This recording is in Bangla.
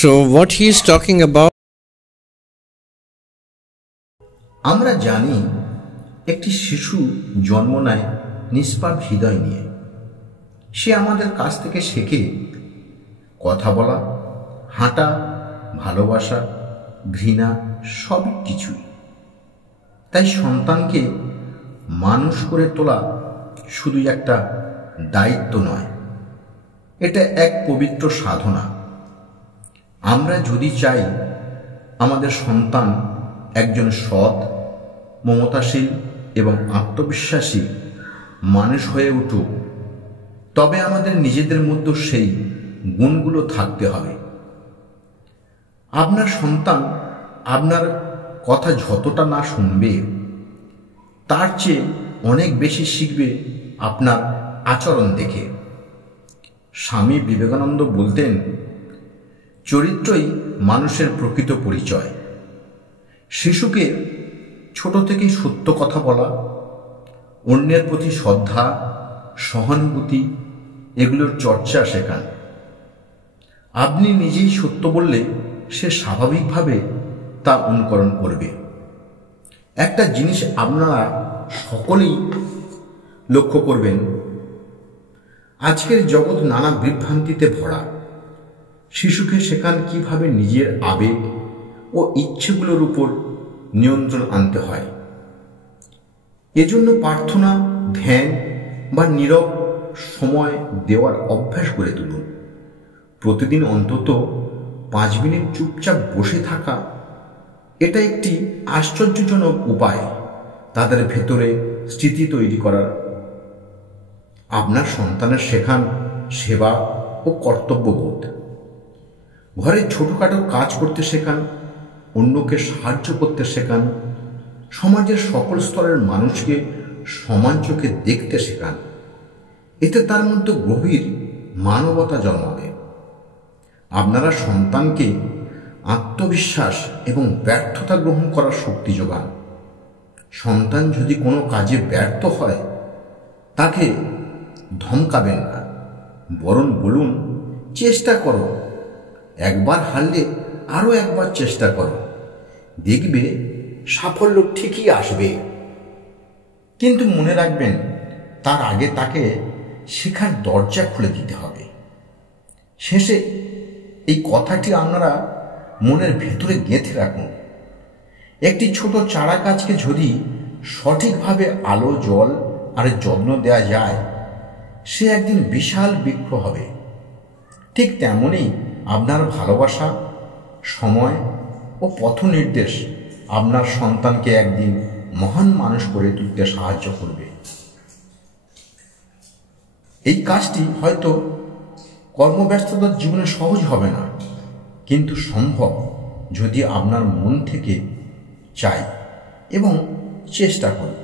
So what he is talking about? আমরা জানি একটি শিশু জন্ম নেয় নিষ্পাপ হৃদয় নিয়ে। সে আমাদের কাছ থেকে শেখে কথা বলা, হাঁটা, ভালোবাসা, ঘৃণা, সব কিছুই। তাই সন্তানকে মানুষ করে তোলা শুধু একটা দায়িত্ব নয়, এটা এক পবিত্র সাধনা। আমরা যদি চাই আমাদের সন্তান একজন সৎ, মমতাশীল এবং আত্মবিশ্বাসী মানুষ হয়ে উঠুক, তবে আমাদের নিজেদের মধ্যে সেই গুণগুলো থাকতে হবে। আপনার সন্তান আপনার কথা যতটা না শুনবে, তার চেয়ে অনেক বেশি শিখবে আপনার আচরণ দেখে। স্বামী বিবেকানন্দ বলতেন, চরিত্রই মানুষের প্রকৃত পরিচয়। শিশুকে ছোট থেকেই সত্য কথা বলা, অন্যের প্রতি শ্রদ্ধা, সহানুভূতি এগুলোর চর্চা শেখান। আপনি নিজেই সত্য বললে সে স্বাভাবিকভাবে তা অনুকরণ করবে। একটা জিনিস আপনারা সকলেই লক্ষ্য করবেন, আজকের জগৎ নানা বিভ্রান্তিতে ভরা। শিশুকে শেখান কিভাবে নিজের আবেগ ও ইচ্ছেগুলোর উপর নিয়ন্ত্রণ আনতে হয়। এজন্য প্রার্থনা, ধ্যান বা নীরব সময় দেওয়ার অভ্যাস করে তুলুন। প্রতিদিন অন্তত 5 মিনিট চুপচাপ বসে থাকা, এটা একটি আশ্চর্যজনক উপায় তাদের ভেতরে স্মৃতি তৈরি করার। আপনার সন্তানের শেখান সেবা ও কর্তব্যবোধ। ঘরে ছোটখাটো কাজ করতে শেখান, অন্যকে সাহায্য করতে শেখান, সমাজের সকল স্তরের মানুষকে সমান চোখে দেখতে শেখান। এতে তার মধ্যে গভীর মানবতা জন্মাবে। আপনারা সন্তানকে আত্মবিশ্বাস এবং ব্যর্থতা গ্রহণ করার শক্তি যোগান। সন্তান যদি কোনো কাজে ব্যর্থ হয়, তাকে ধমকাবেন না, বরং বলুন, চেষ্টা করো, একবার হারলে আরও একবার চেষ্টা করো, দেখবে সাফল্য ঠিকই আসবে। কিন্তু মনে রাখবেন, তার আগে তাকে শেখার দরজা খুলে দিতে হবে। শেষে এই কথাটি আপনারা মনের ভেতরে গেঁথে রাখুন। একটি ছোট চারা গাছকে যদি সঠিকভাবে আলো, জল আর যত্ন দেওয়া যায়, সে একদিন বিশাল বৃক্ষ হবে। ঠিক তেমনই আপনার ভালোবাসা, সময় ও পথ নির্দেশ আপনার সন্তানকে একদিন মহান মানুষ করে তুলতে সাহায্য করবে। এই কাজটি হয়তো কর্মব্যস্ততার জীবনে সহজ হবে না, কিন্তু সম্ভব যদি আপনার মন থেকে চাই এবং চেষ্টা করি।